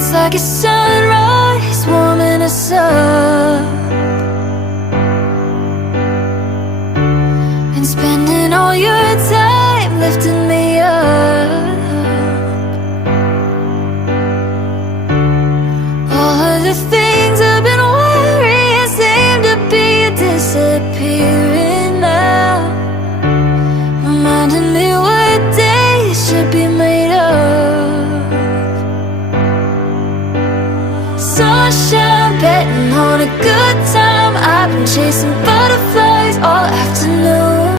It's like a sunrise warming us up, and spending all your time lifting me up. All of the things I've been worrying seem to be disappearing now, reminding me what days should be made of. Sunshine, betting on a good time. I've been chasing butterflies all afternoon.